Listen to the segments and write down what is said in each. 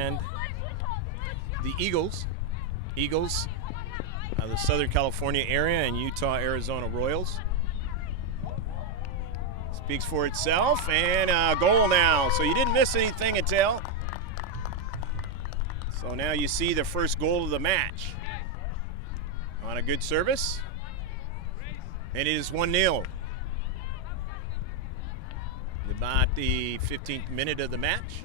And the Eagles of the Southern California area and Utah, Arizona Royals. Speaks for itself, and a goal now. So you didn't miss anything, Attell. So now you see the first goal of the match on a good service. And it is 1-0. About the 15th minute of the match.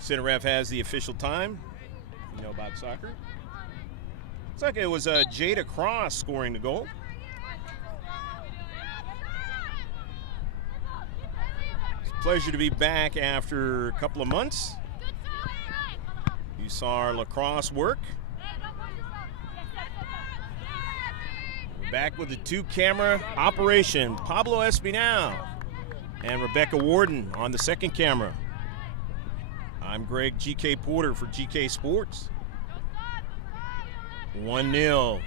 Center ref has the official time. You know about soccer. Looks like it was Jada Cross scoring the goal. It's a pleasure to be back after a couple of months. You saw our lacrosse work. We're back with the two-camera operation. Pablo Espinal and Rebecca Warden on the second camera. I'm Greg GK Porter for GK Sports. 1-0.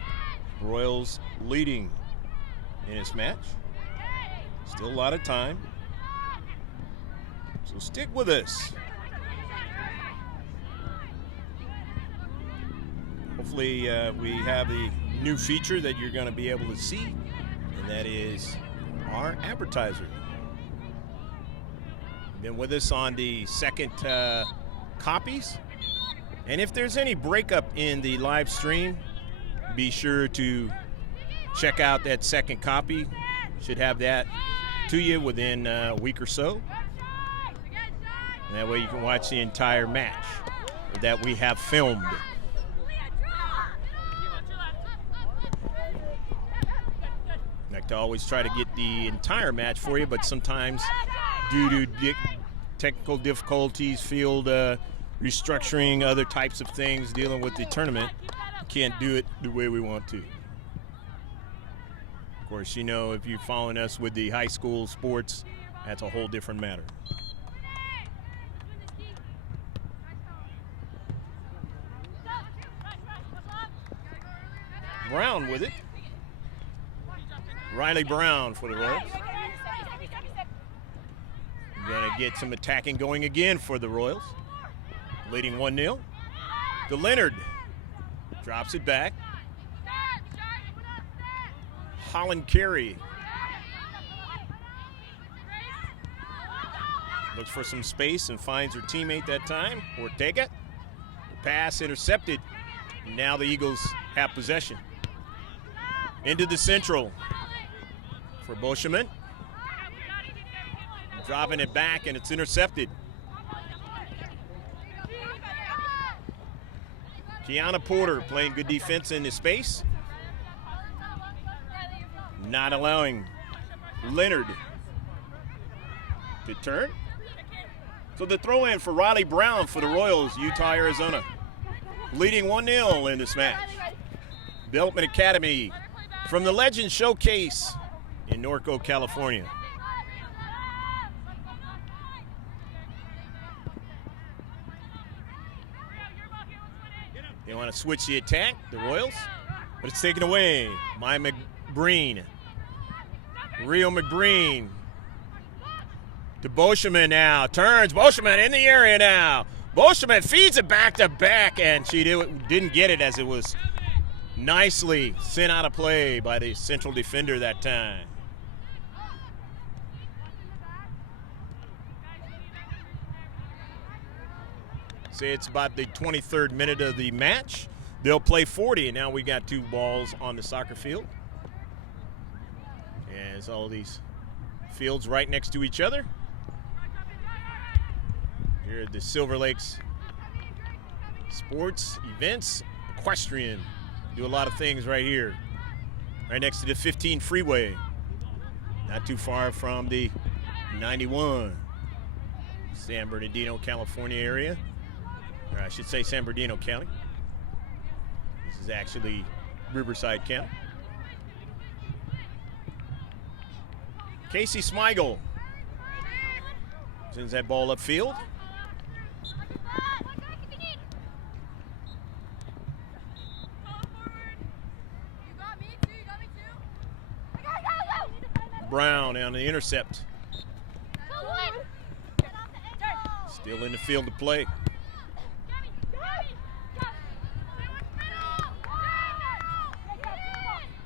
Royals leading in this match. Still a lot of time. So stick with us. Hopefully we have the new feature that you're going to be able to see, and that is our advertiser. Been with us on the second copies. And if there's any breakup in the live stream, be sure to check out that second copy. Should have that to you within a week or so. And that way you can watch the entire match that we have filmed. I like to always try to get the entire match for you, but sometimes due to technical difficulties, field restructuring, other types of things dealing with the tournament, we can't do it the way we want to. Of course, you know, if you're following us with the high school sports, that's a whole different matter. Brown with it. Riley Brown for the Royals. Going to get some attacking going again for the Royals. Leading 1-0. To Leonard. Drops it back. Holland Carey. Looks for some space and finds her teammate that time. Ortega. Pass intercepted. Now the Eagles have possession. Into the central for Boscheman. Dropping it back, and it's intercepted. Kiana Porter playing good defense in the space. Not allowing Leonard to turn. So the throw in for Riley Brown for the Royals, Utah, Arizona. Leading 1-0 in this match. Development Academy from the Legends Showcase in Norco, California. They want to switch the attack, the Royals, but it's taken away. Maya McBreen. Rio McBreen. To Boscheman now. Turns. Boscheman in the area now. Boscheman feeds it back to back, and she didn't get it as it was nicely sent out of play by the central defender that time. Say it's about the 23rd minute of the match. They'll play 40, and now we got two balls on the soccer field. And it's all these fields right next to each other. Here at the Silver Lakes Sports Events Equestrian. Do a lot of things right here. Right next to the 15 freeway. Not too far from the 91. San Bernardino, California area. Or I should say San Bernardino County. This is actually Riverside County. Casey Smigel sends that ball upfield. Brown on the intercept. Still in the field to play.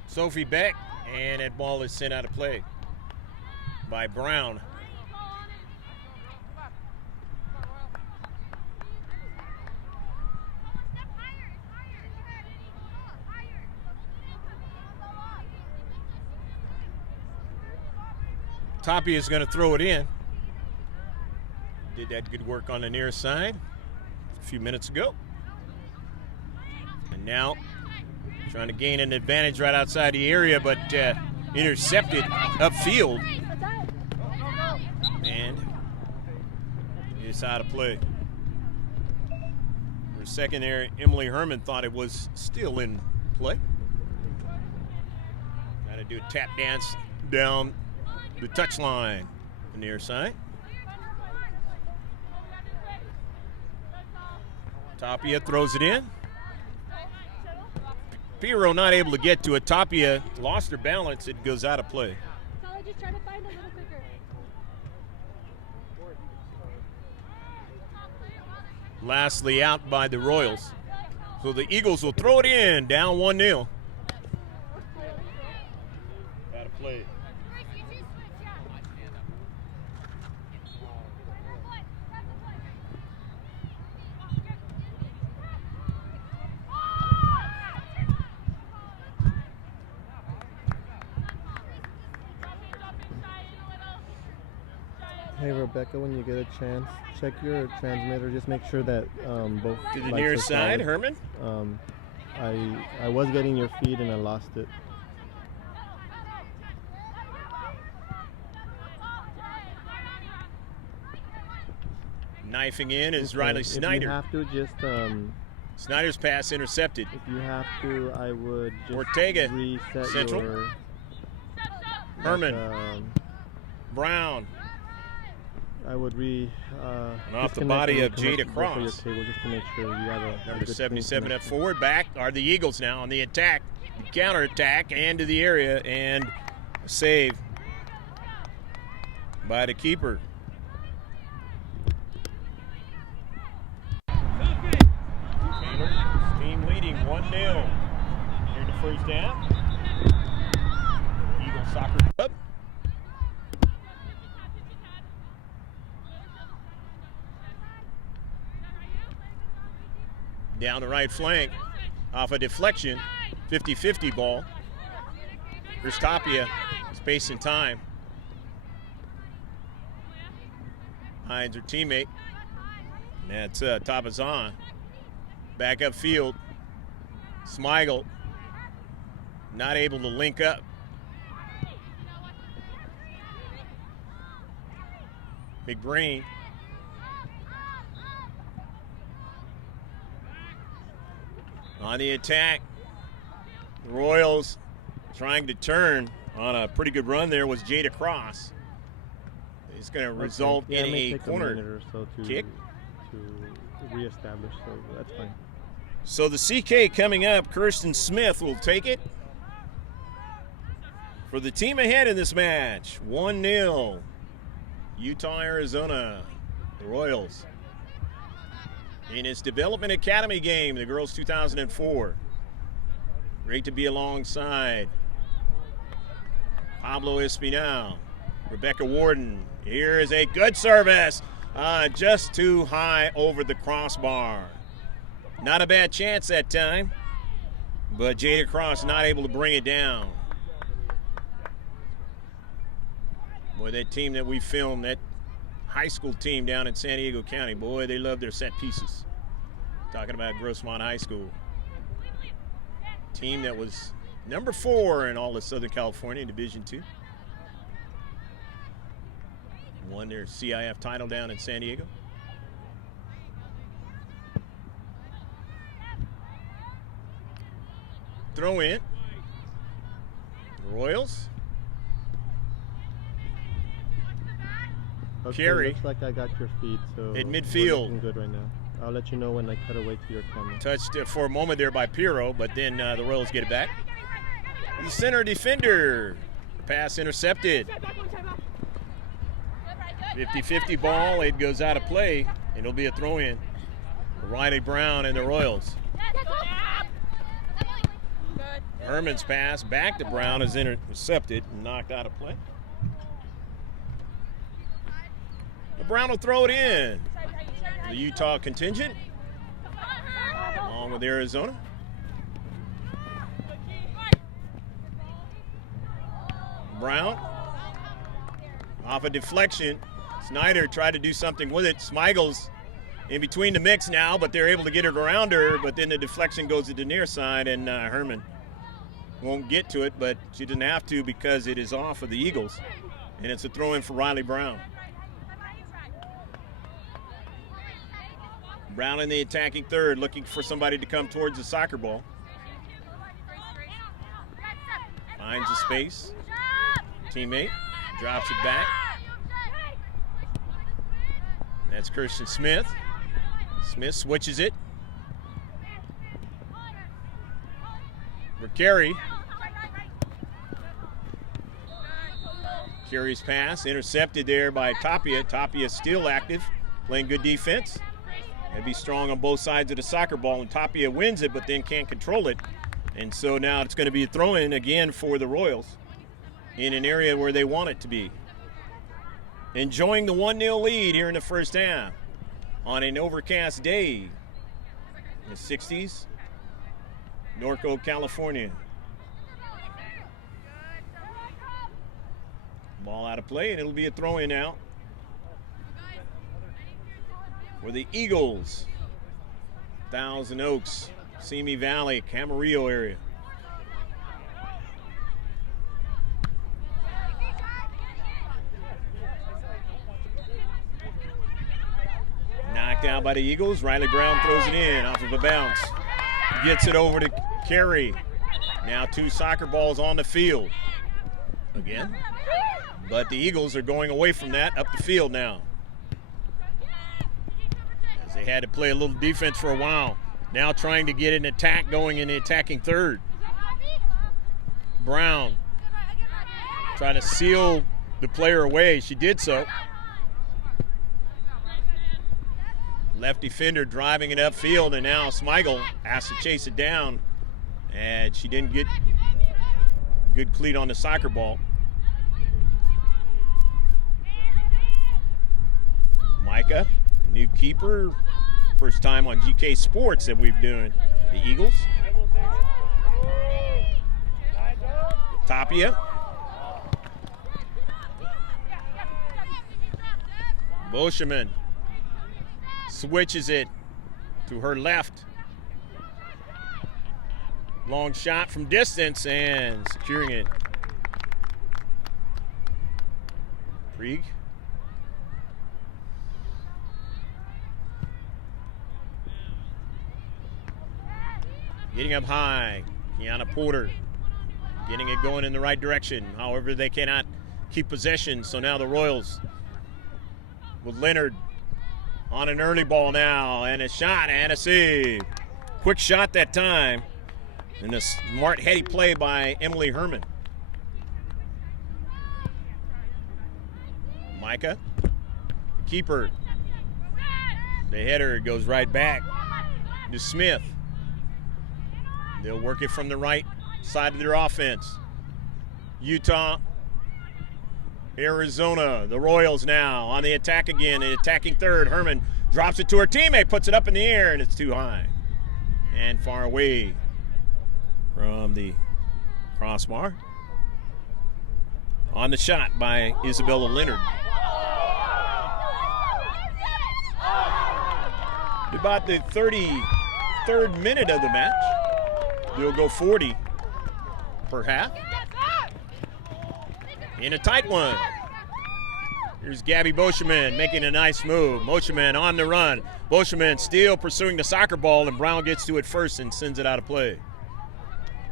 Sophie Beck, and that ball is sent out of play by Brown. Tapia is going to throw it in. Did that good work on the near side a few minutes ago. And now trying to gain an advantage right outside the area, but intercepted upfield. And it's out of play. For a second there, Emily Herman thought it was still in play. Trying to do a tap dance down the touchline on the near side. Tapia throws it in. Pirro not able to get to it. Tapia lost her balance. It goes out of play. Just try to find a little quicker. Lastly out by the Royals. So the Eagles will throw it in, down 1-0. Out of play. Hey Rebecca, when you get a chance, check your transmitter. Just make sure that both To the lights near are side, solid. Herman. I was getting your feed and I lost it. Knifing in is Okay, Riley If Snyder. you have to, just Snyder's pass intercepted. if you have to, I would just Ortega, reset Central. your Herman. Brown. Brown. I would off the disconnect body and of Jada reconnect both of your Cross. cable just to make sure you have a Number good 77 at connection. forward. Back are the Eagles now on the attack. The counterattack and to the area, and a save by the keeper. Team leading 1-0 here in the first half. Eagle Soccer Club. Down the right flank off a deflection, 50-50 ball. Here's Tapia, space and time. Finds her teammate. And that's Tabazan. Back upfield. Smigel not able to link up. McBreen. On the attack, the Royals trying to turn on a pretty good run there was Jada Cross. It's going to result Yeah, it in may a take corner minute or so to kick. reestablish, so that's fine. So the CK coming up, Kirsten Smith will take it. For the team ahead in this match, 1-0. Utah, Arizona, the Royals. In its Development Academy game, the girls 2004. Great to be alongside Pablo Espinal, Rebecca Warden. Here is a good service, just too high over the crossbar. Not a bad chance that time, but Jada Cross not able to bring it down. Boy, that team that we filmed, that high school team down in San Diego County, boy, they love their set pieces. Talking about Grossmont High School. Team that was number 4 in all of Southern California in Division II. Won their CIF title down in San Diego. Throw in. The Royals. Okay, Carey. looks like I got your feed, so At we're midfield. looking good right now. I'll let you know when I cut away to your camera. Touched for a moment there by Pirro, but then the Royals get it back. The center defender. Pass intercepted. 50-50 ball. It goes out of play, and it'll be a throw-in for Riley Brown and the Royals. Herman's pass back to Brown is intercepted and knocked out of play. But Brown will throw it in. The Utah contingent, along with Arizona. Brown, off a deflection. Snyder tried to do something with it. Smigel's in between the mix now, but they're able to get it around her, but then the deflection goes to the near side, and Herman won't get to it, but she didn't have to because it is off of the Eagles, and it's a throw-in for Riley Brown. Brown in the attacking third, looking for somebody to come towards the soccer ball. Finds the space. Teammate drops it back. That's Kirsten Smith. Smith switches it. For Carey. Carey's pass intercepted there by Tapia. Tapia still active, playing good defense. Had to be strong on both sides of the soccer ball, and Tapia wins it but then can't control it. And so now it's going to be a throw-in again for the Royals in an area where they want it to be. Enjoying the 1-0 lead here in the first half on an overcast day in the 60s, Norco, California. Ball out of play, and it'll be a throw-in now for the Eagles. Thousand Oaks, Simi Valley, Camarillo area. Knocked out by the Eagles. Riley Brown throws it in off of a bounce. Gets it over to Carey. Now 2 soccer balls on the field again. But the Eagles are going away from that up the field now, as they had to play a little defense for a while. Now trying to get an attack going in the attacking third. Brown trying to seal the player away. She did so. Left defender driving it upfield, and now Smigel has to chase it down, and she didn't get good cleat on the soccer ball. Micah, new keeper, first time on GK Sports that we've doing. The Eagles. Tapia. Boscheman switches it to her left. Long shot from distance and securing it. Krieg. Getting up high. Kiana Porter getting it going in the right direction. However, they cannot keep possession, so now the Royals with Leonard on an early ball now, and a shot and a save. Quick shot that time, and a smart heady play by Emily Herman. Micah, the keeper. The header goes right back to Smith. They'll work it from the right side of their offense. Utah, Arizona, the Royals now on the attack again, the attacking third. Herman drops it to her teammate, puts it up in the air, and it's too high and far away from the crossbar. On the shot by Isabella Leonard. About the 33rd minute of the match. They'll go 40 per half. In a tight one. Here's Gabby Boscheman making a nice move. Boscheman on the run. Boscheman still pursuing the soccer ball, and Brown gets to it first and sends it out of play.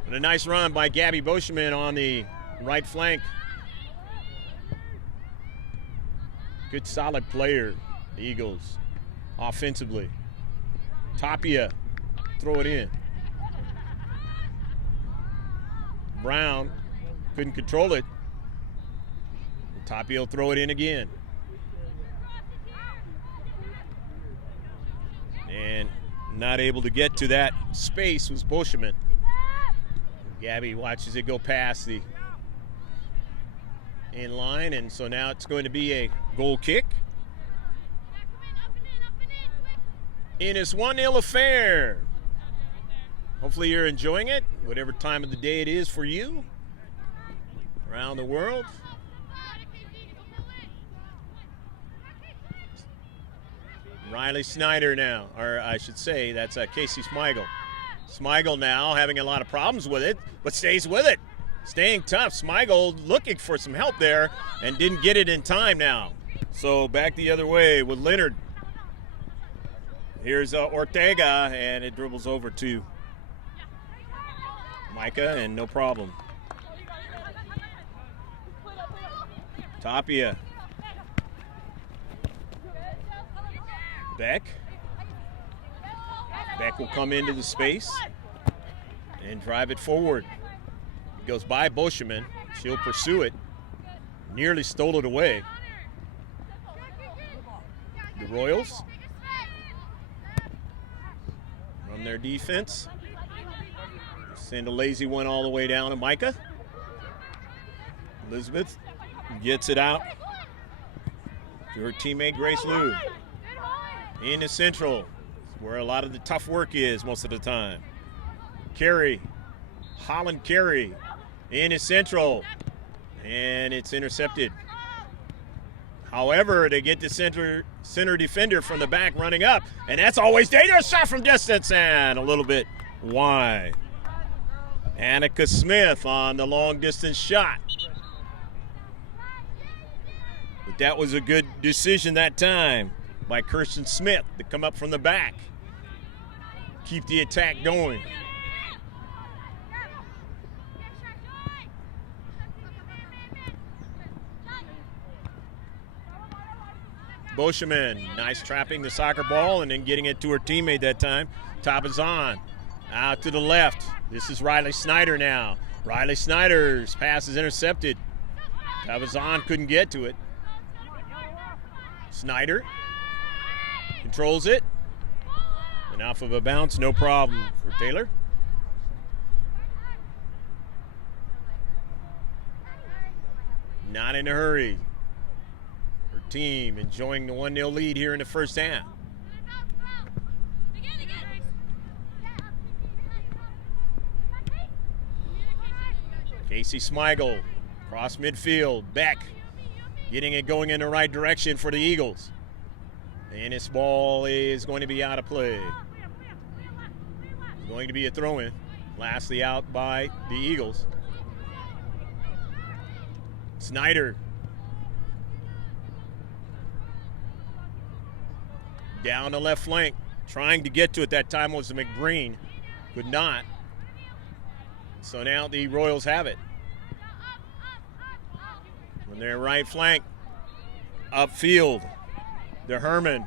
But a nice run by Gabby Boscheman on the right flank. Good solid player, the Eagles, offensively. Tapia, throw it in. Brown couldn't control it. Tapia will throw it in again. And not able to get to that space was Boschman. Gabby watches it go past the in line, and so now it's going to be a goal kick. In this 1-0 affair. Hopefully you're enjoying it, whatever time of the day it is for you around the world. Riley Snyder now, or I should say that's Casey Smigel. Smigel now having a lot of problems with it, but stays with it. Staying tough. Smigel looking for some help there and didn't get it in time now. So back the other way with Leonard. Here's Ortega, and it dribbles over to Micah, and no problem. Tapia. Beck. Beck will come into the space and drive it forward. It goes by Boschman. She'll pursue it. Nearly stole it away. The Royals from their defense. Send a lazy one all the way down to Micah. Elizabeth gets it out to her teammate Grace Liu. Into Central, where a lot of the tough work is most of the time. Carey, Holland Carey, into Central, and it's intercepted. However, they get the center defender from the back running up, and that's always dangerous. Shot from distance and a little bit wide. Annika Smith on the long distance shot. But that was a good decision that time by Kirsten Smith to come up from the back. Keep the attack going. Boschman, nice trapping the soccer ball and then getting it to her teammate that time. Tabazan out to the left. This is Riley Snyder now. Riley Snyder's pass is intercepted. Tabazan couldn't get to it. Snyder controls it. And off of a bounce, no problem for Taylor. Not in a hurry. Her team enjoying the 1-0 lead here in the first half. Casey Smigel, cross midfield. Beck getting it going in the right direction for the Eagles. And this ball is going to be out of play. It's going to be a throw-in. Lastly out by the Eagles. Snyder. Down the left flank. Trying to get to it that time was McBreen. Could not. So now the Royals have it. On their right flank. Upfield. To Herman.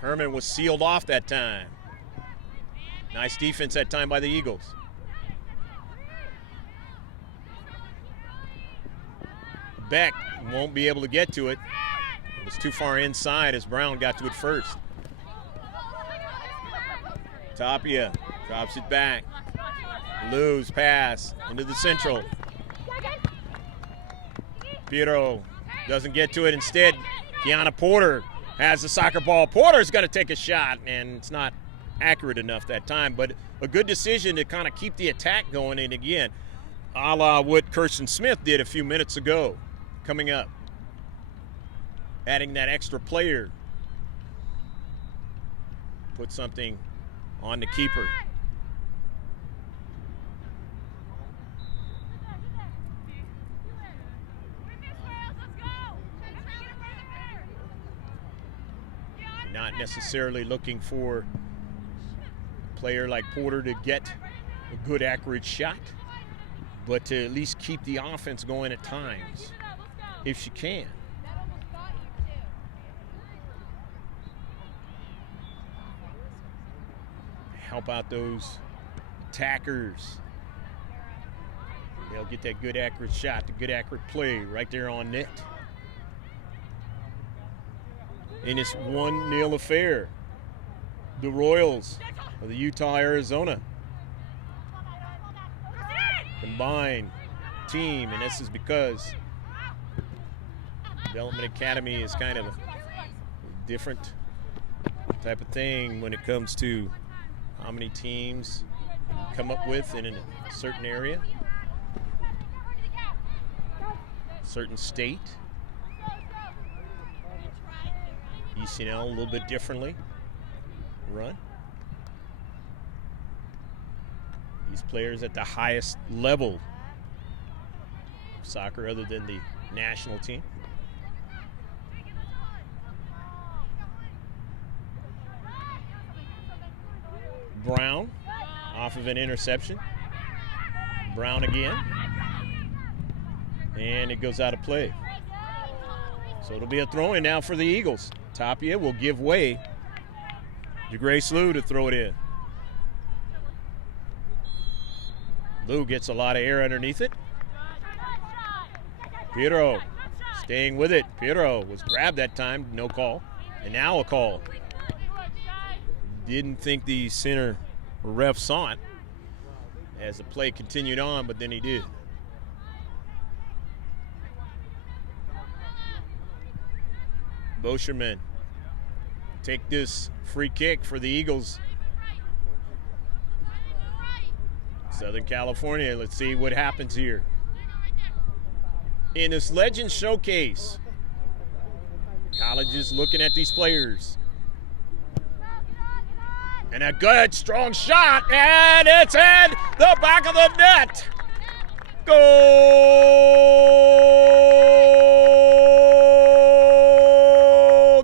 Herman was sealed off that time. Nice defense that time by the Eagles. Beck won't be able to get to it. It was too far inside as Brown got to it first. Tapia drops it back. Lou's pass into the central. Piero doesn't get to it. Instead, Kiana Porter has the soccer ball. Porter's got to take a shot, and it's not accurate enough that time, but a good decision to kind of keep the attack going. And again, a la what Kirsten Smith did a few minutes ago, coming up, adding that extra player, put something on the keeper. Not necessarily looking for a player like Porter to get a good accurate shot, but to at least keep the offense going at times, if she can. Help out those attackers. They'll get that good accurate shot, the good accurate play right there on net. In this 1-0 affair. the Royals of the Utah, Arizona. Combined team, and this is because Development Academy is kind of a different type of thing when it comes to how many teams come up with in a certain area, certain state. ECNL a little bit differently run. These players at the highest level of soccer other than the national team. Brown off of an interception. Brown again. And it goes out of play. So it'll be a throw-in now for the Eagles. Tapia will give way to Grace Lou to throw it in. Lou gets a lot of air underneath it. Piero staying with it. Piero was grabbed that time, no call. And now a call. Didn't think the center ref saw it as the play continued on, but then he did. Bosherman take this free kick for the Eagles. Southern California, let's see what happens here. In this Legend Showcase, colleges looking at these players. And a good, strong shot, and it's in the back of the net. Goal!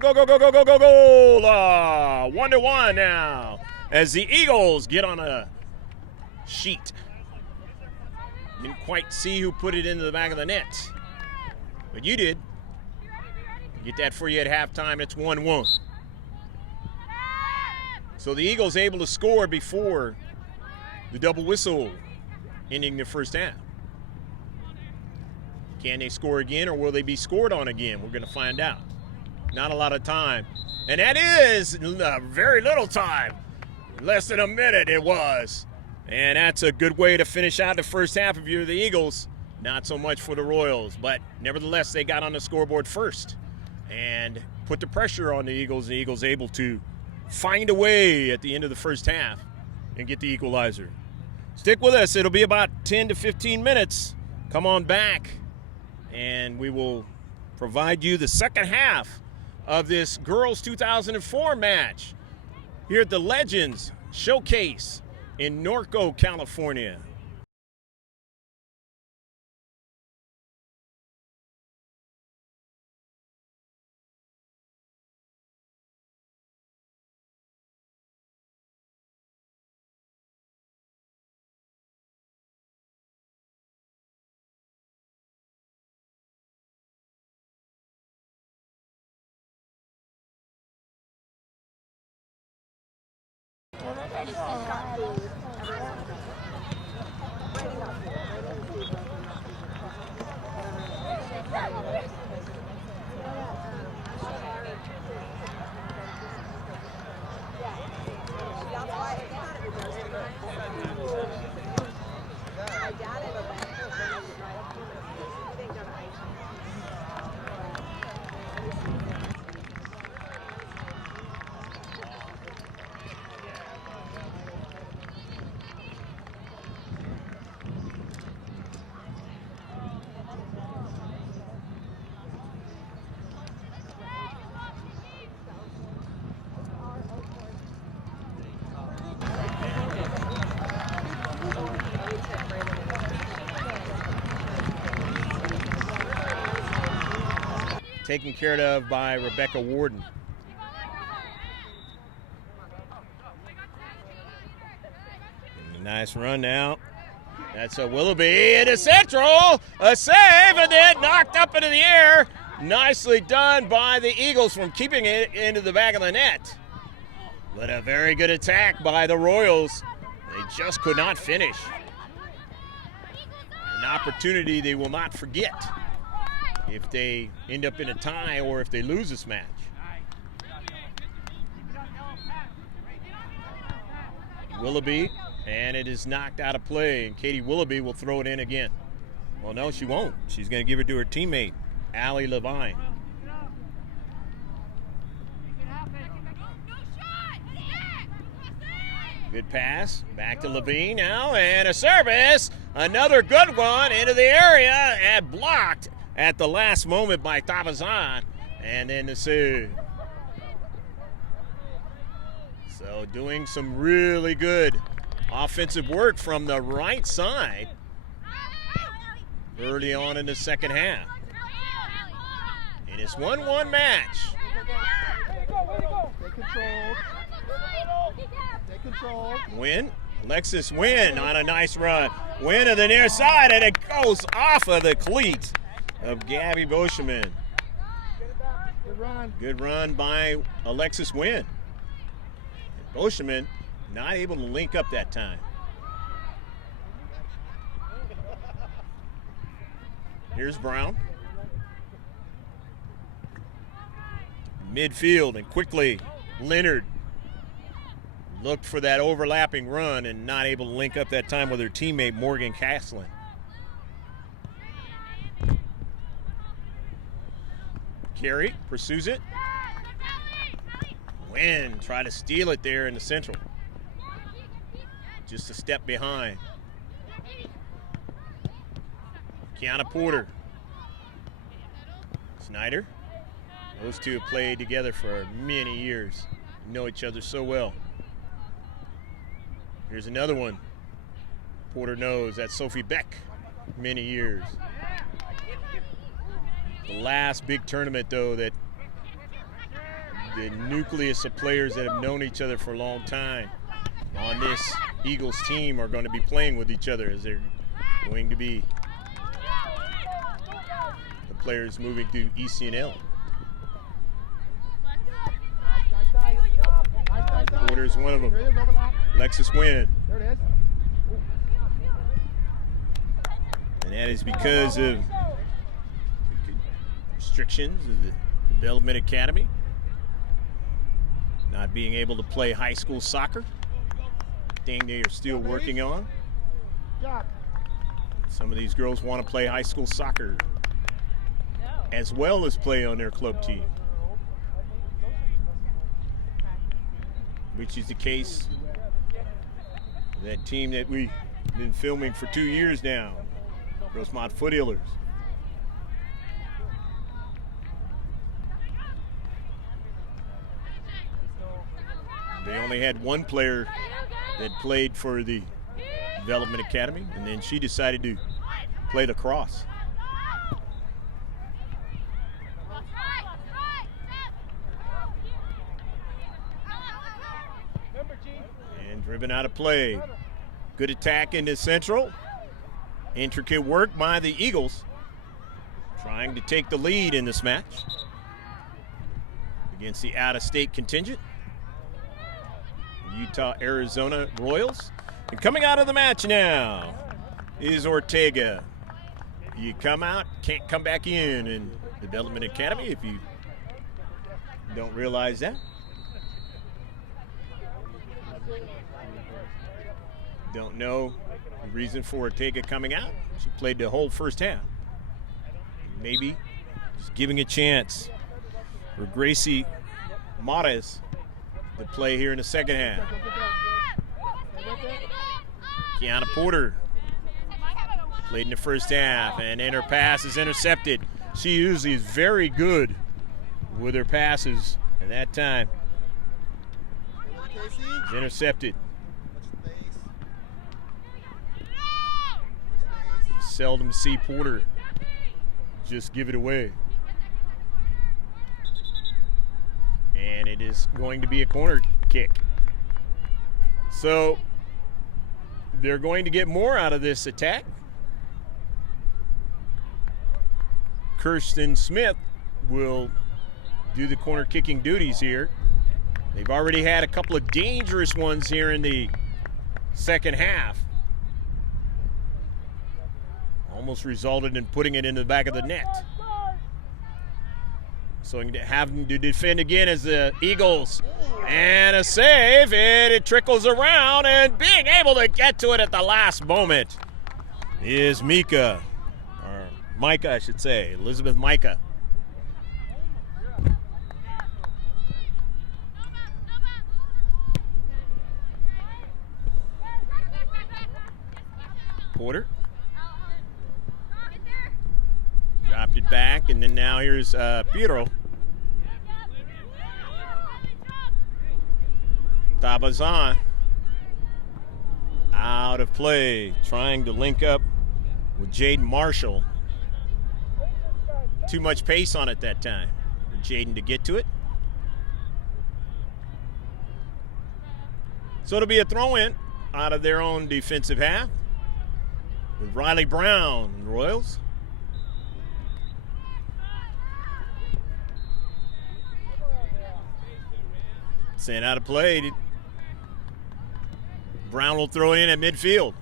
Go, go, go, go, go, go, goal! 1-1 now as the Eagles get on a sheet. Didn't quite see who put it into the back of the net, but you did. Get that for you at halftime. It's 1-1. So the Eagles able to score before the double whistle ending the first half. Can they score again, or will they be scored on again? We're going to find out. Not a lot of time. And that is very little time. Less than a minute it was. And that's a good way to finish out the first half if you're the Eagles. Not so much for the Royals, but nevertheless they got on the scoreboard first and put the pressure on the Eagles. The Eagles able to find a way at the end of the first half and get the equalizer. Stick with us. It'll be about 10 to 15 minutes. Come on back, and we will provide you the second half of this Girls 2004 match here at the Legends Showcase in Norco, California. Taken care of by Rebecca Warden. Nice run now. That's a Willoughby into central. A save, and then knocked up into the air. Nicely done by the Eagles from keeping it into the back of the net. But a very good attack by the Royals. They just could not finish. An opportunity they will not forget if they end up in a tie or if they lose this match. Willoughby, and it is knocked out of play, and Katie Willoughby will throw it in again. Well, no, she won't. She's going to give it to her teammate, Allie Levine. Good pass, back to Levine now, and a service. Another good one into the area, and blocked at the last moment by Tabazan, and then the save. So doing some really good offensive work from the right side early on in the second half. And it's 1-1 match. Take control. Take control. Win. Alexis Wynn on a nice run. Wynn to the near side, and it goes off of the cleats of Gabby Boscheman. Good run. Good run by Alexis Wynn. Boscheman not able to link up that time. Here's Brown. Midfield, and quickly Leonard looked for that overlapping run and not able to link up that time with her teammate Morgan Caslin. Carey pursues it. Wynn try to steal it there in the central. Just a step behind. Kiana Porter. Snyder. Those two have played together for many years. Know each other so well. Here's another one. Porter knows that's Sophie Beck. Many years. The last big tournament, though, that the nucleus of players that have known each other for a long time on this Eagles team are going to be playing with each other, as they're going to be the players moving to ECNL. Porter's one of them. Alexis Wynn. There it is. And that is because of restrictions of the Development Academy. Not being able to play high school soccer. Thing they are still working on. Some of these girls want to play high school soccer as well as play on their club team, which is the case of that team that we've been filming for 2 years now, Rosemont Foothillers. They only had one player that played for the Development Academy, and then she decided to play lacrosse. And driven out of play. Good attack into central. Intricate work by the Eagles, trying to take the lead in this match against the out-of-state contingent, Utah Arizona Royals. And coming out of the match now is Ortega. You come out, can't come back in Development Academy if you don't realize that. Don't know the reason for Ortega coming out. She played the whole first half. Maybe just giving a chance for Gracie Mares to play here in the second half. Kiana Porter played in the first half, and then her pass is intercepted. She usually is very good with her passes, and that time is intercepted. Seldom see Porter just give it away. And it is going to be a corner kick. So they're going to get more out of this attack. Kirsten Smith will do the corner kicking duties here. They've already had a couple of dangerous ones here in the second half. Almost resulted in putting it into the back of the net. So having to defend again as the Eagles And a save, and it trickles around, and being able to get to it at the last moment is Micah, or Micah, I should say, Elizabeth Micah. Porter. Dropped it back, and then now here's Piero. Tabazan out of play, trying to link up with Jaden Marshall. Too much pace on it that time for Jaden to get to it. So it'll be a throw-in out of their own defensive half with Riley Brown and Royals. Sent out of play. Brown will throw it in at midfield.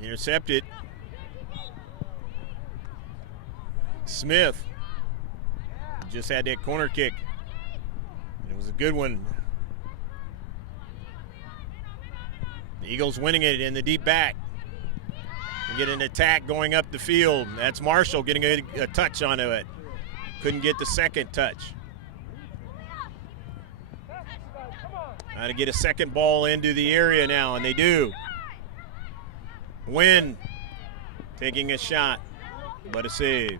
Intercepted. Smith just had that corner kick. It was a good one. The Eagles winning it in the deep back. They get an attack going up the field. That's Marshall getting a touch onto it. Couldn't get the second touch. Trying to get a second ball into the area now, and they do. Wynn taking a shot, but a save.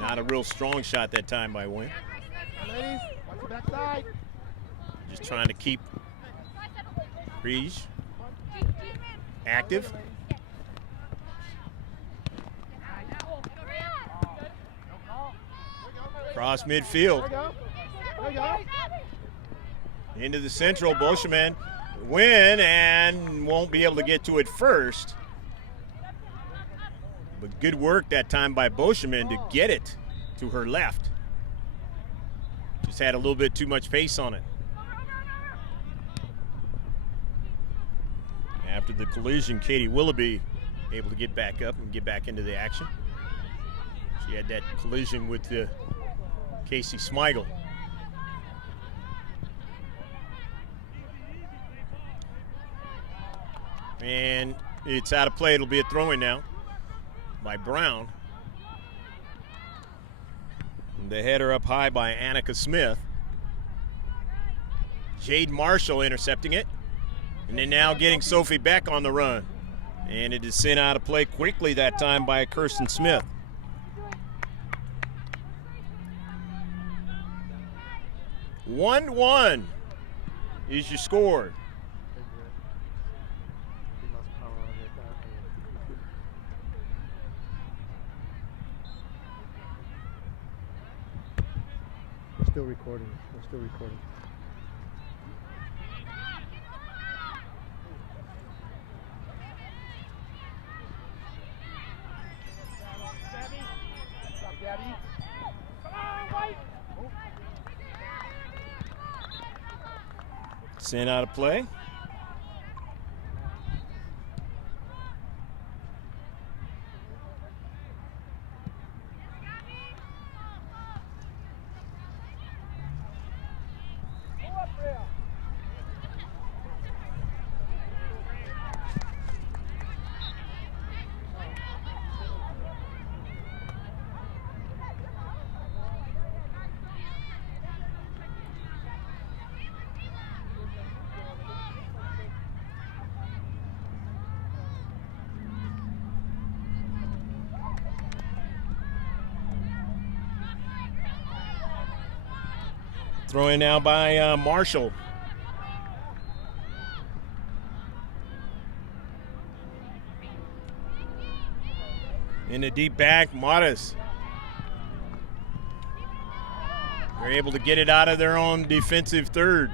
Not a real strong shot that time by Wynn. Just trying to keep Ariz active. Cross midfield. Into the central, Boschman win and won't be able to get to it first. But good work that time by Boschman to get it to her left. Just had a little bit too much pace on it. After the collision, Katie Willoughby able to get back up and get back into the action. She had that collision with Casey Smigel. And it's out of play. It'll be a throw-in now by Brown. And the header up high by Annika Smith. Jade Marshall intercepting it. And then now getting Sophie Beck on the run. And it is sent out of play quickly that time by Kirsten Smith. "1-1 is your score. We're still recording. We're still recording. Sent out of play. Throw in now by Marshall. In the deep back, Matas. They're able to get it out of their own defensive third.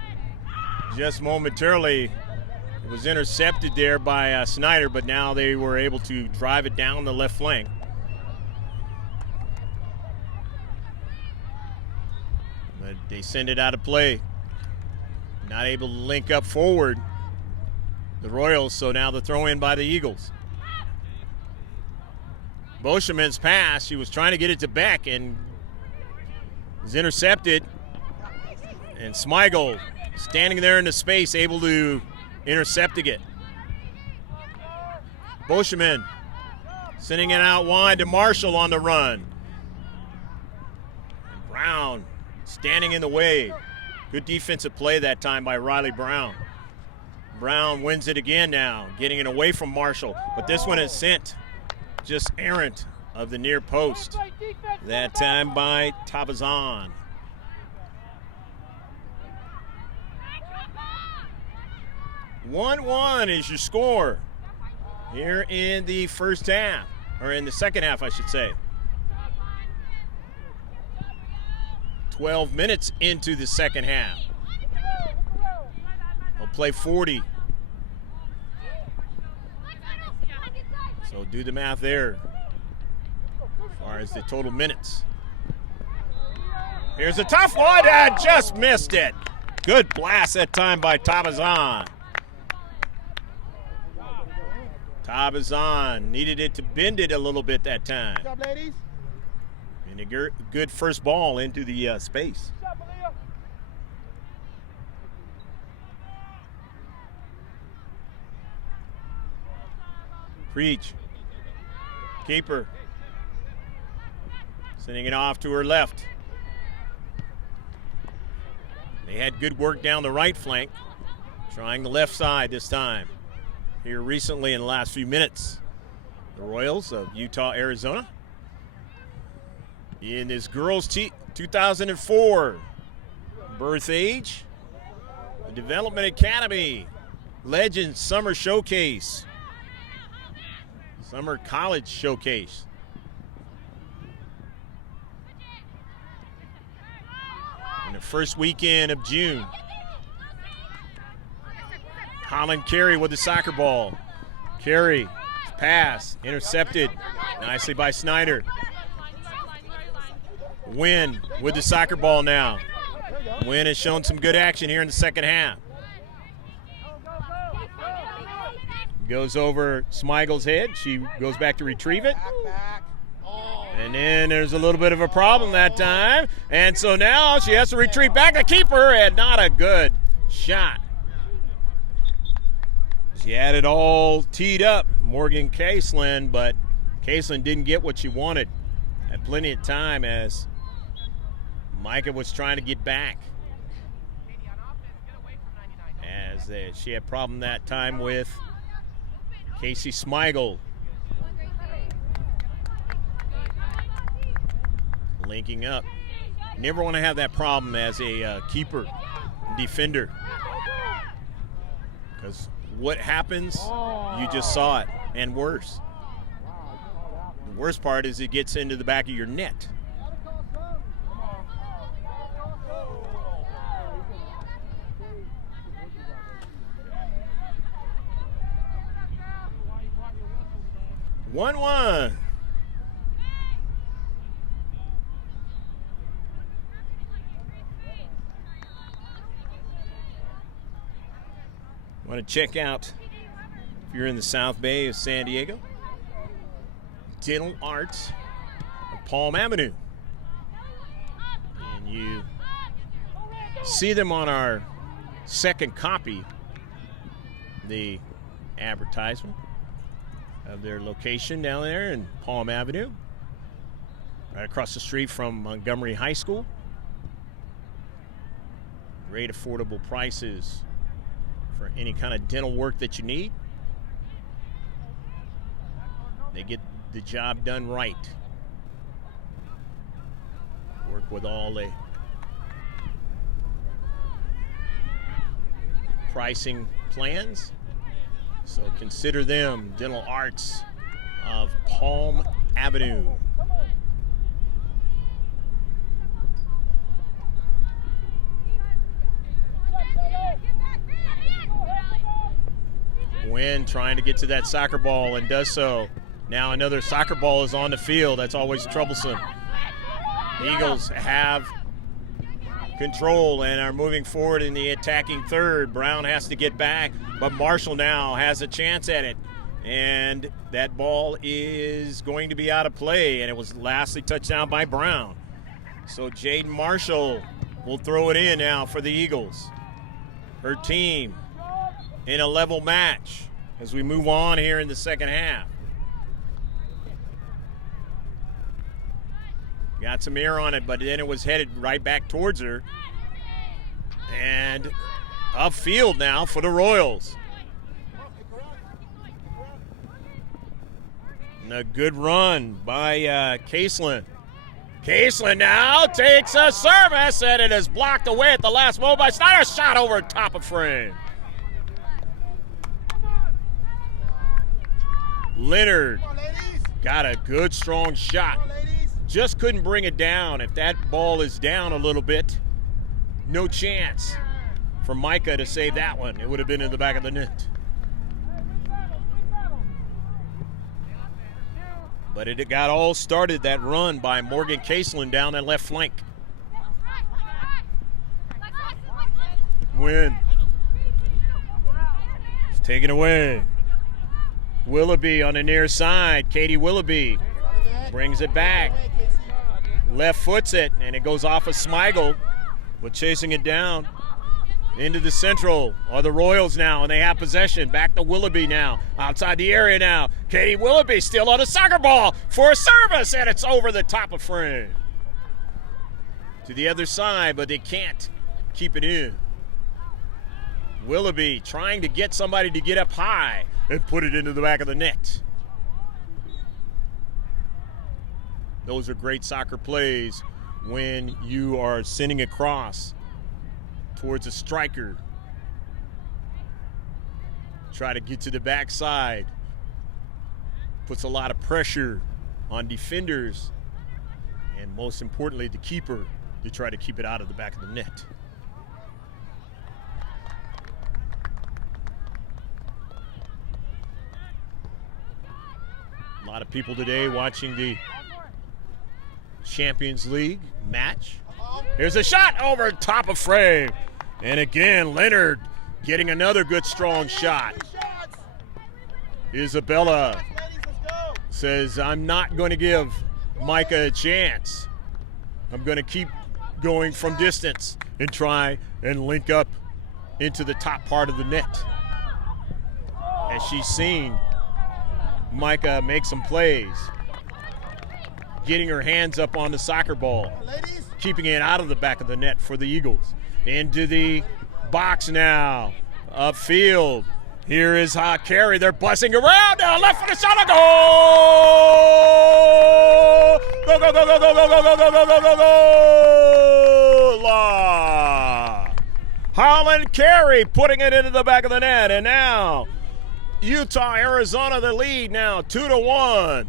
Just momentarily, it was intercepted there by Snyder, but now they were able to drive it down the left flank. But they send it out of play. Not able to link up forward, the Royals, so now the throw in by the Eagles. Boschman's pass, she was trying to get it to Beck, and is intercepted. And Smigel standing there in the space, able to intercept it. Boschman sending it out wide to Marshall on the run. And Brown standing in the way. Good defensive play that time by Riley Brown. Brown wins it again now, getting it away from Marshall. But this one is sent just errant of the near post. That time by Tabazan. 1-1 is your score here in the first half, or in the second half, I should say. 12 minutes into the second half. We'll play 40. So do the math there as far as the total minutes. Here's a tough one, and just missed it. Good blast that time by Tabazan. Tabazan needed it to bend it a little bit that time. What's up, ladies? And a good first ball into the space. Preach. Keeper. Sending it off to her left. They had good work down the right flank. Trying the left side this time. Here recently in the last few minutes. The Royals of Utah, Arizona. In this girls' 2004 birth age. The Development Academy Legends Summer Showcase. Summer College Showcase. In the first weekend of June. Holland Carey with the soccer ball. Carey, pass, intercepted nicely by Snyder. Wynn with the soccer ball now. Wynn has shown some good action here in the second half. Goes over Smigel's head. She goes back to retrieve it. And then there's a little bit of a problem that time. And so now she has to retreat back to keeper, and not a good shot. She had it all teed up, Morgan Caseland, but Caseland didn't get what she wanted. Had plenty of time as Micah was trying to get back. As she had problem that time with Casey Smigel. Linking up. You never want to have that problem as a keeper, defender. Because what happens, you just saw it, and worse. The worst part is it gets into the back of your net. One. Want to check out, if you're in the South Bay of San Diego, Dental Arts of Palm Avenue. And you see them on our second copy, the advertisement of their location down there in Palm Avenue, right across the street from Montgomery High School. Great affordable prices for any kind of dental work that you need. They get the job done right. Work with all the pricing plans. So consider them, Dental Arts of Palm Avenue. Wynn trying to get to that soccer ball and does so. Now another soccer ball is on the field. That's always troublesome. Eagles have control and are moving forward in the attacking third. Brown has to get back, but Marshall now has a chance at it. And that ball is going to be out of play, and it was lastly touched down by Brown. So Jaden Marshall will throw it in now for the Eagles. Her team in a level match as we move on here in the second half. Got some air on it, but then it was headed right back towards her. And upfield now for the Royals. And a good run by Caseland. Caseland now takes a service, and it is blocked away at the last moment by Snyder. Shot over top of frame. Leonard got a good, strong shot. Just couldn't bring it down. If that ball is down a little bit, no chance for Micah to save that one. It would have been in the back of the net. But it got all started, that run by Morgan Caseland down that left flank. Win. It's taken away. Willoughby on the near side. Katie Willoughby brings it back. Left foots it, and it goes off of Smigel. But chasing it down into the central are the Royals now, and they have possession. Back to Willoughby now, outside the area now. Katie Willoughby still on a soccer ball for a service, and it's over the top of frame. To the other side, but they can't keep it in. Willoughby trying to get somebody to get up high and put it into the back of the net. Those are great soccer plays when you are sending across towards a striker. Try to get to the backside. Puts a lot of pressure on defenders, and most importantly, the keeper, to try to keep it out of the back of the net. A lot of people today watching the Champions League match. Here's a shot over top of frame. And again, Leonard getting another good strong shot. Isabella says, I'm not going to give Micah a chance. I'm going to keep going from distance and try and link up into the top part of the net. As she's seen Micah make some plays, getting her hands up on the soccer ball, keeping it out of the back of the net for the Eagles. Into the box now, upfield. Here is Carey. They're bussing around now, left for the shot, a goal! Go, go, go, go, go, go, go, go, go, go, go, go, go! La! Holland Carey putting it into the back of the net, and now Utah, Arizona, the lead now 2-1.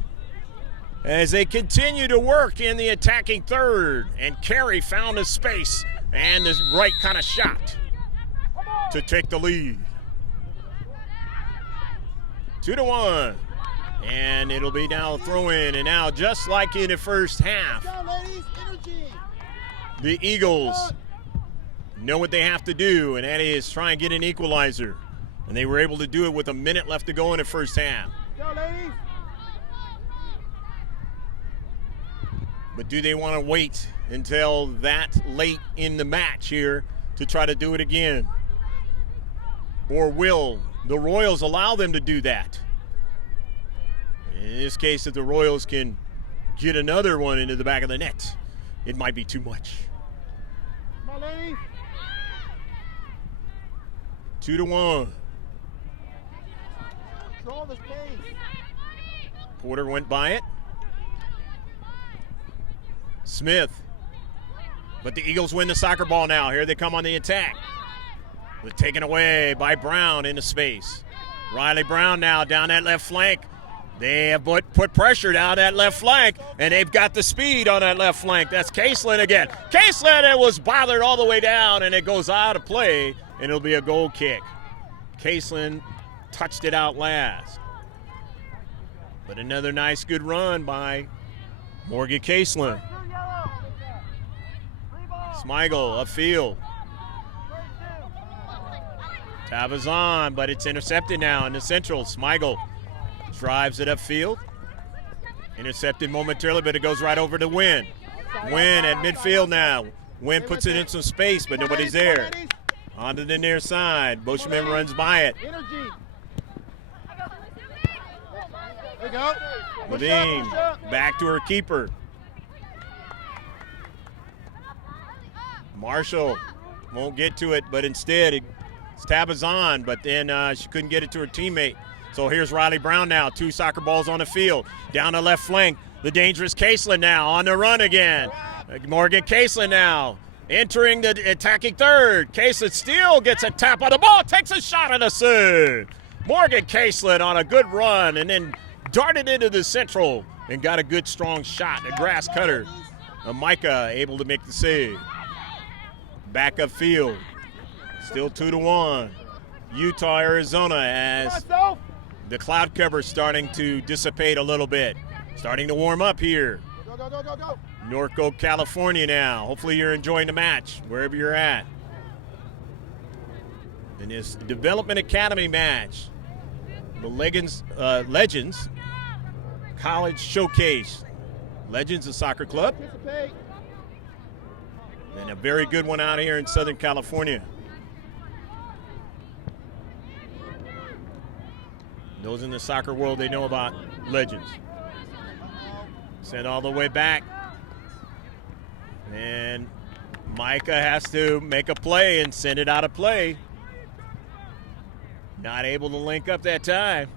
As they continue to work in the attacking third, and Carey found a space and the right kind of shot to take the lead. 2-1, and it'll be now a throw-in, and now just like in the first half, the Eagles know what they have to do, and that is try and get an equalizer, and they were able to do it with a minute left to go in the first half. Go, ladies. But do they want to wait until that late in the match here to try to do it again? Or will the Royals allow them to do that? In this case, if the Royals can get another one into the back of the net, it might be too much. Come on, ladies. 2-1. Control the space. Porter went by it. Smith. But the Eagles win the soccer ball now. Here they come on the attack. But taken away by Brown into space. Riley Brown now down that left flank. They have put pressure down that left flank, and they've got the speed on that left flank. That's Caseland again. Caseland, it was bothered all the way down, and it goes out of play, and it'll be a goal kick. Caseland touched it out last. But another nice, good run by Morgan Caseland. Smigel upfield. Tavazon, but it's intercepted now in the central. Smigel drives it upfield. Intercepted momentarily, but it goes right over to Win. Wynn at midfield now. Wynn puts it in some space, but nobody's there. Onto the near side. Boschman runs by it. Energy. There you go. Levine back to her keeper. Marshall won't get to it, but instead it's Tabazon, but then she couldn't get it to her teammate. So here's Riley Brown now. 2 soccer balls on the field. Down the left flank. The dangerous Caseland now on the run again. Morgan Caseland now entering the attacking third. Caseland still gets a tap on the ball, takes a shot and a save. Morgan Caseland on a good run and then darted into the central and got a good strong shot, a grass cutter. Micah able to make the save. Back up field. Still 2-1. Utah, Arizona as the cloud cover starting to dissipate a little bit. Starting to warm up here. Go. Norco, California now. Hopefully you're enjoying the match wherever you're at. In this Development Academy match, the Legends College Showcase. Legends, a soccer club. Participate. And a very good one out here in Southern California. Those in the soccer world, they know about Legends. Sent all the way back. And Micah has to make a play and send it out of play. Not able to link up that time.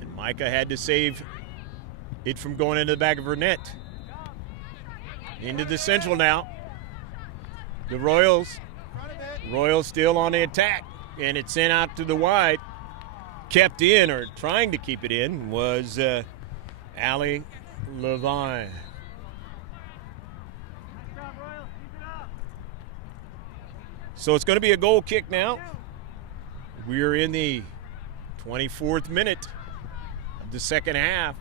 And Micah had to save it from going into the back of her net. Into the central now. The Royals still on the attack. And it's sent out to the wide. Kept in, or trying to keep it in, was Allie Levine. So it's going to be a goal kick now. We're in the 24th minute of the second half,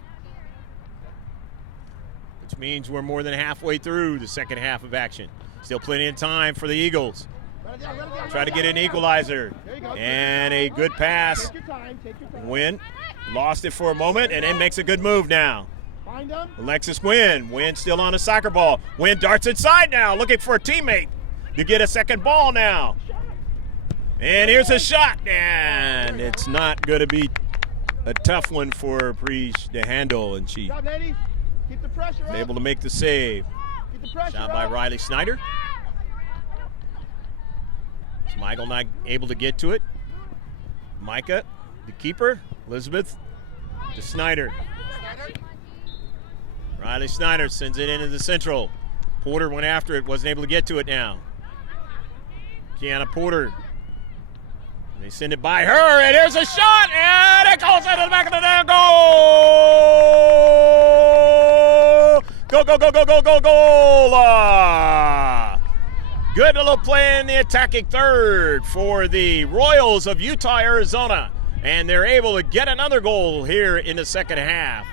which means we're more than halfway through the second half of action. Still plenty of time for the Eagles. Try to get an equalizer. And a good pass. Take your time. Wynn lost it for a moment and then makes a good move now. Find them. Alexis Wynn. Wynn still on a soccer ball. Wynn darts inside now, looking for a teammate to get a second ball now. And here's a shot. And it's not going to be a tough one for Preach to handle. And she Good job, ladies. Keep the pressure up. able to make the save. Keep the pressure Shot by up. Riley Snyder. Michael not able to get to it. Micah, the keeper. Elizabeth to Snyder. Riley Snyder sends it into the central. Porter went after it, wasn't able to get to it now. Kiana Porter. They send it by her, and here's a shot, and it goes into the back of the net. Goal! Goal! Good little play in the attacking third for the Royals of Utah, Arizona. And they're able to get another goal here in the second half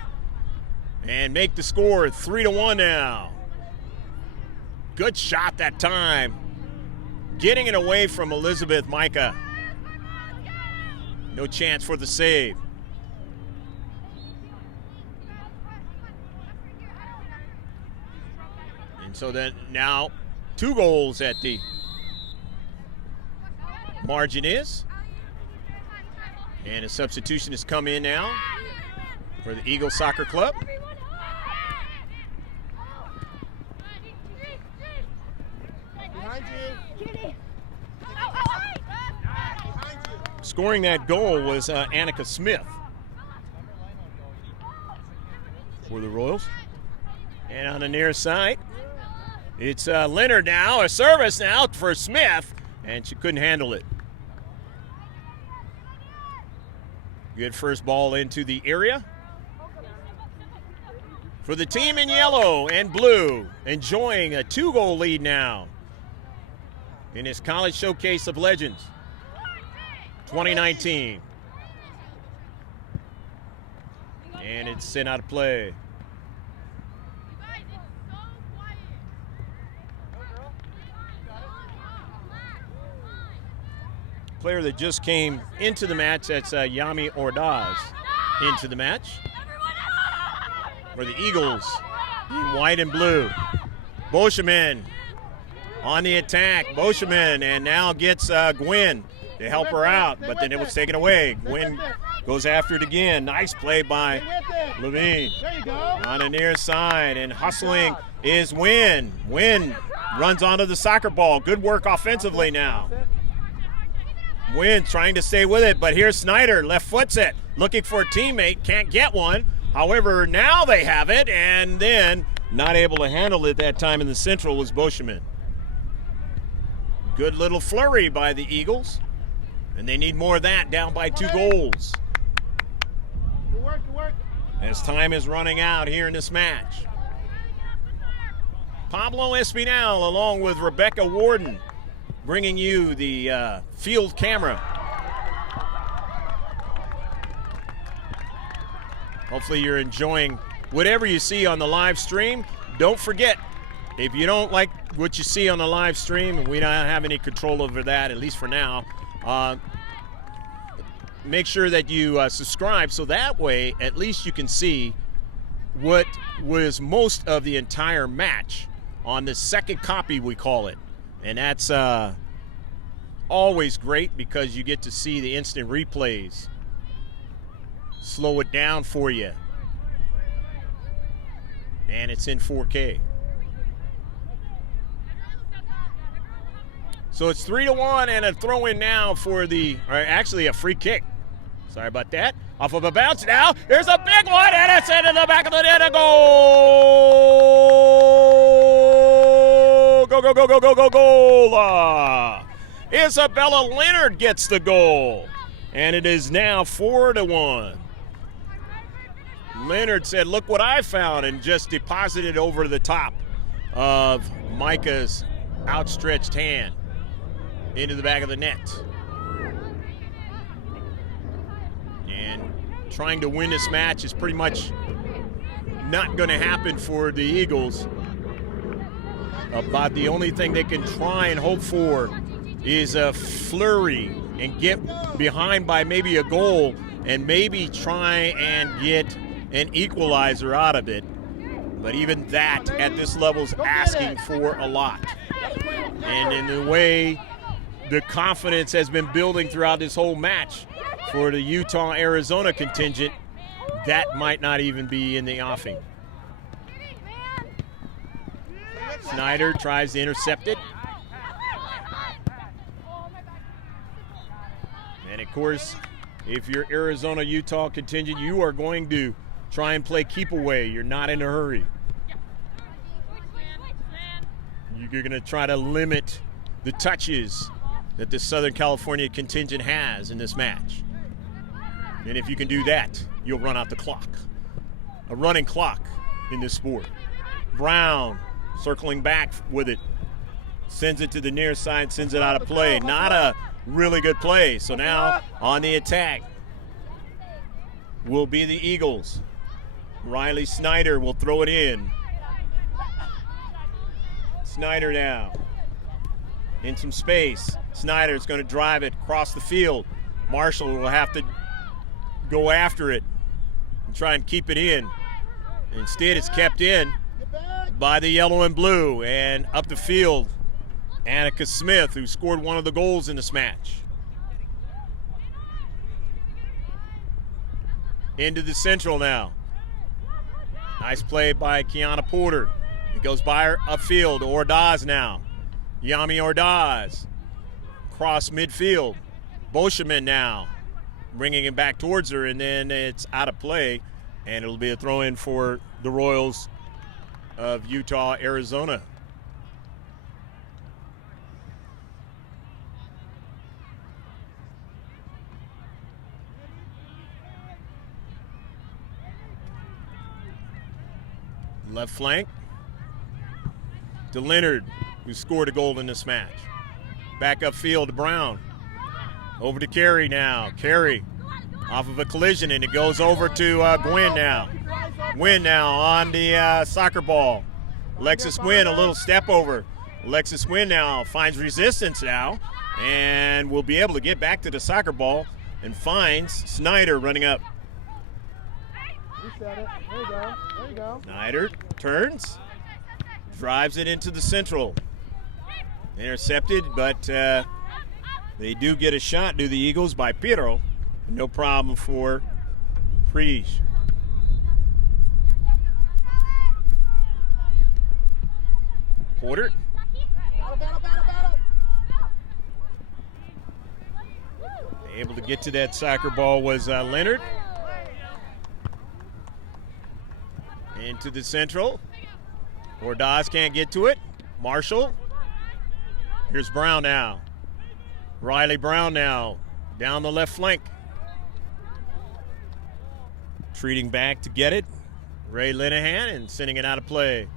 and make the score 3-1 now. Good shot that time. Getting it away from Elizabeth Micah. No chance for the save. And so then now 2 goals at the margin is. And a substitution has come in now for the Eagle Soccer Club. Behind you. Scoring that goal was Annika Smith for the Royals. And on the near side, it's Leonard now, a service now for Smith, and she couldn't handle it. Good first ball into the area. For the team in yellow and blue, enjoying a 2-goal lead now in this College Showcase of Legends 2019. And it's sent out of play. Player that just came into the match, that's Yami Ordaz into the match. for the Eagles in white and blue. Boscheman on the attack. Boscheman, and now gets Gwynn to help her out, but then it was taken away. Gwynn goes after it again. Nice play by Levine There you go. on the near side, and hustling is Wynn. Wynn runs onto the soccer ball. Good work offensively now. Wynn trying to stay with it, but here's Snyder, left foots it, looking for a teammate, can't get one. However, now they have it, and then not able to handle it that time in the central was Boscheman. Good little flurry by the Eagles, and they need more of that, down by 2 goals. Good work, good work. As time is running out here in this match. Pablo Espinal along with Rebecca Warden bringing you the field camera. Hopefully you're enjoying whatever you see on the live stream. Don't forget, if you don't like what you see on the live stream, and we don't have any control over that, at least for now, make sure that you subscribe, so that way at least you can see what was most of the entire match on the second copy, we call it. And that's always great because you get to see the instant replays. Slow it down for you. And it's in 4K. So it's 3-1 and a throw in now for actually a free kick. Sorry about that. Off of a bounce now. There's a big one, and it's into the back of the net. A goal! Go, go, go, go, go, go, goal! Isabella Leonard gets the goal. And it is now 4-1. Leonard said, look what I found, and just deposited over the top of Micah's outstretched hand into the back of the net. And trying to win this match is pretty much not going to happen for the Eagles. About the only thing they can try and hope for is a flurry and get behind by maybe a goal and maybe try and get an equalizer out of it. But even that at this level is asking for a lot. And in the way the confidence has been building throughout this whole match for the Utah-Arizona contingent, that might not even be in the offing. Snyder tries to intercept it. And of course, if you're Arizona-Utah contingent, you are going to try and play keep away. You're not in a hurry. You're going to try to limit the touches that the Southern California contingent has in this match. And if you can do that, you'll run out the clock. A running clock in this sport. Brown circling back with it. Sends it to the near side, sends it out of play. Not a really good play. So now on the attack will be the Eagles. Riley Snyder will throw it in. Snyder now in some space. Snyder's going to drive it across the field. Marshall will have to go after it and try and keep it in. Instead, it's kept in by the yellow and blue, and up the field, Annika Smith, who scored one of the goals in this match. Into the central now. Nice play by Kiana Porter. It goes by her upfield. Ordaz now. Yami Ordaz. Cross midfield. Boscheman now. Bringing it back towards her, and then it's out of play. And it'll be a throw-in for the Royals of Utah, Arizona. Left flank to Leonard, who scored a goal in this match. Back upfield to Brown. Over to Carey now. Carey off of a collision, and it goes over to Gwynn now. Gwynn now on the soccer ball. Alexis Gwynn, a little step over. Alexis Gwynn now finds resistance now and will be able to get back to the soccer ball and finds Snyder running up. Set it. There you go. There you go. Snyder turns, drives it into the central. Intercepted, but they do get a shot, do the Eagles, by Pirro. No problem for Ariz. Porter. Battle. Able to get to that soccer ball was Leonard. Into the central. Ordaz can't get to it. Marshall. Here's Brown now. Riley Brown now down the left flank. Treating back to get it. Ray Linehan and sending it out of play.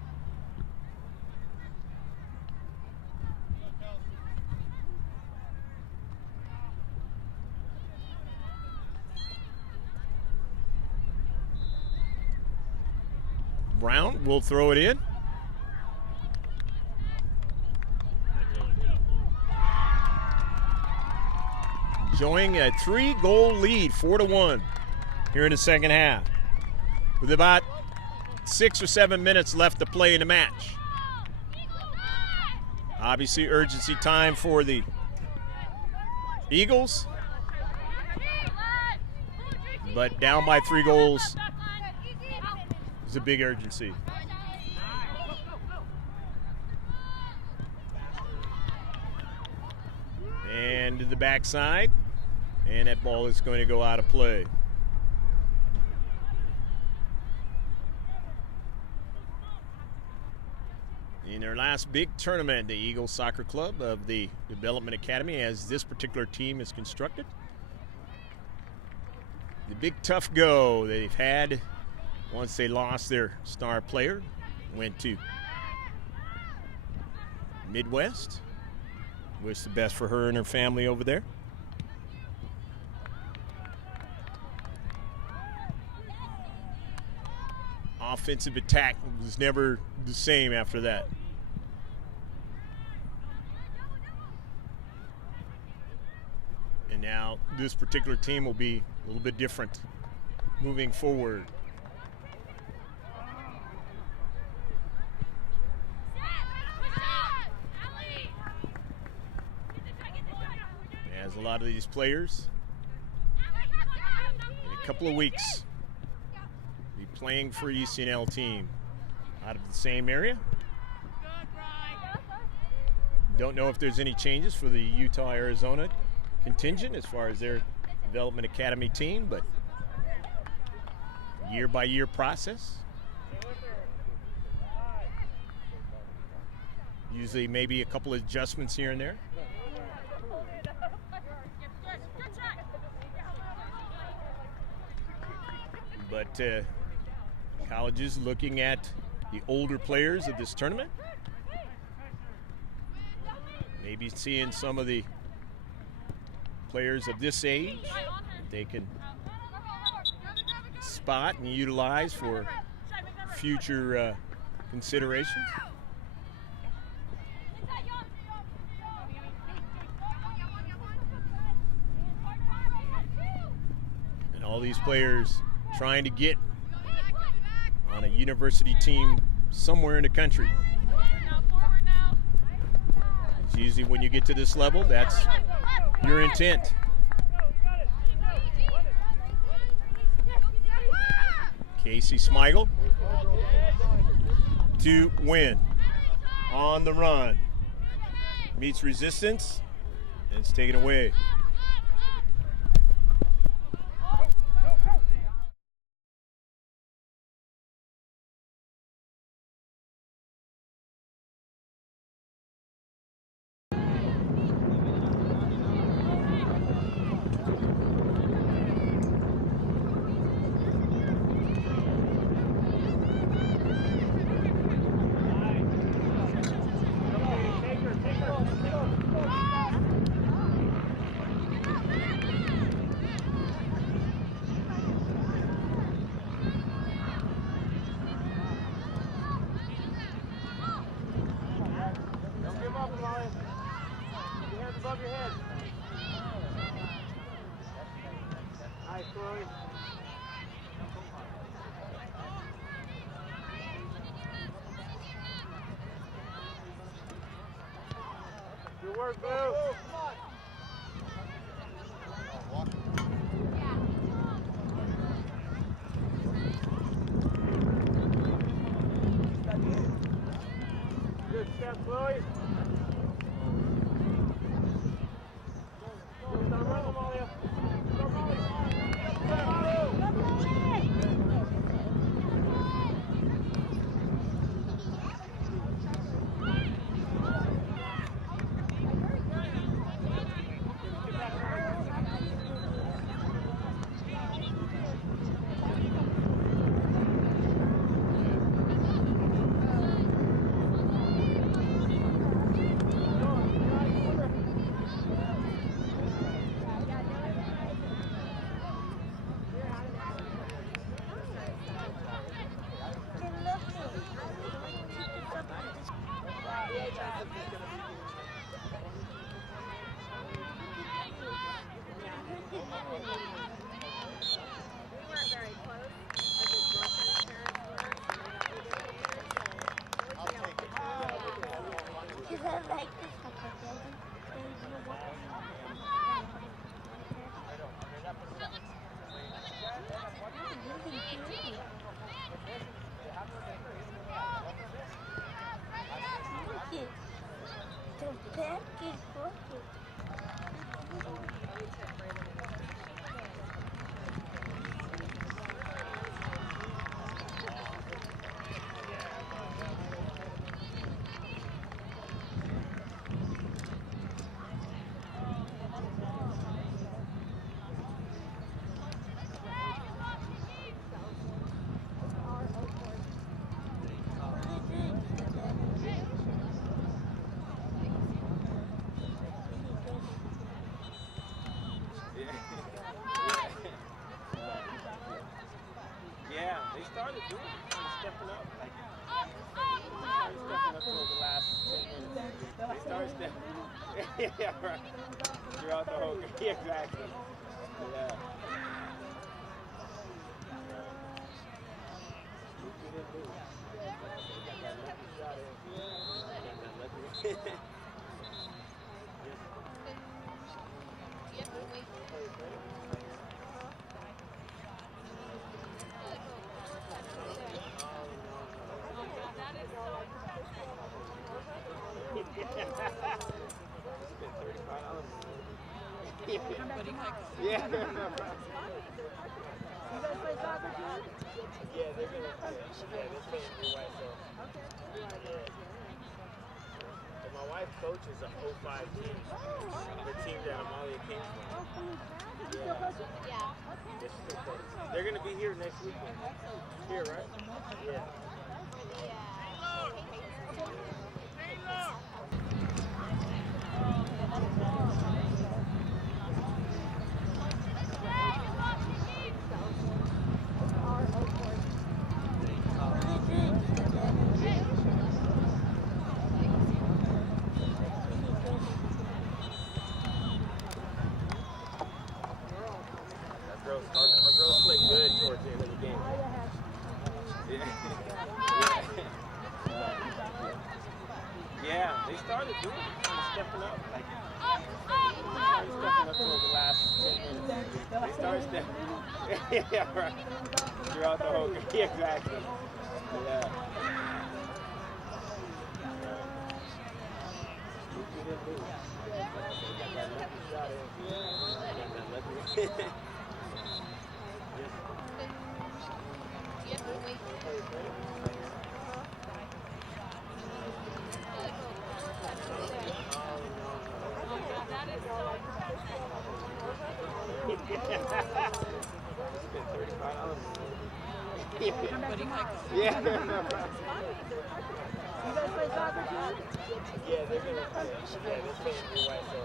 Brown will throw it in. Enjoying a 3-goal lead, 4-1, here in the second half. With about 6 or 7 minutes left to play in the match. Obviously, urgency time for the Eagles. But down by 3 goals is a big urgency. And to the backside. And that ball is going to go out of play. In their last big tournament, the Eagles Soccer Club of the Development Academy, as this particular team is constructed. The big tough go they've had once they lost their star player, went to Midwest. Wish the best for her and her family over there. Offensive attack was never the same after that. And now this particular team will be a little bit different moving forward. As a lot of these players, in a couple of weeks, be playing for ECNL team out of the same area. Don't know if there's any changes for the Utah-Arizona contingent as far as their Development Academy team, but year-by-year process. Usually maybe a couple of adjustments here and there. But colleges looking at the older players of this tournament. Maybe seeing some of the players of this age they can spot and utilize for future considerations. And all these players trying to get on a university team somewhere in the country. It's usually when you get to this level, that's your intent. Casey Smigel to win. On the run. Meets resistance, and it's taken away. Good work, Boo. Good step, Chloe. Stop running, Amalia. Go, Molly. Go, Yeah, they started doing it, kind of stepping up. Like, stepping up over the last 10 minutes. They started stepping yeah, right. Throughout the whole game. Yeah, exactly. Yeah. Yeah. You guys play soccer too? Yeah, they're gonna they're playing blue white, so and my wife coaches a 05 team. The team that Amalia came from. Yeah. Yes, she's still coaching. They're gonna be here next weekend. Here, right? Yeah. Our girls play good towards the end of the game. Yeah, they started doing it, kind of stepping up. Like, stepping up over the last 10 minutes. They started stepping yeah, right. Throughout the whole game. Yeah, exactly. Yeah. Yeah. You guys play soccer too? Yeah, they're gonna they're playing blue white, so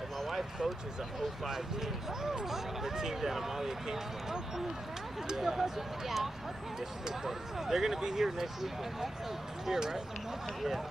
and my wife coaches a 05 team. The team that Amalia came from. Yeah. Yes, she's still coaching. They're gonna be here next weekend. Here, right? Yeah.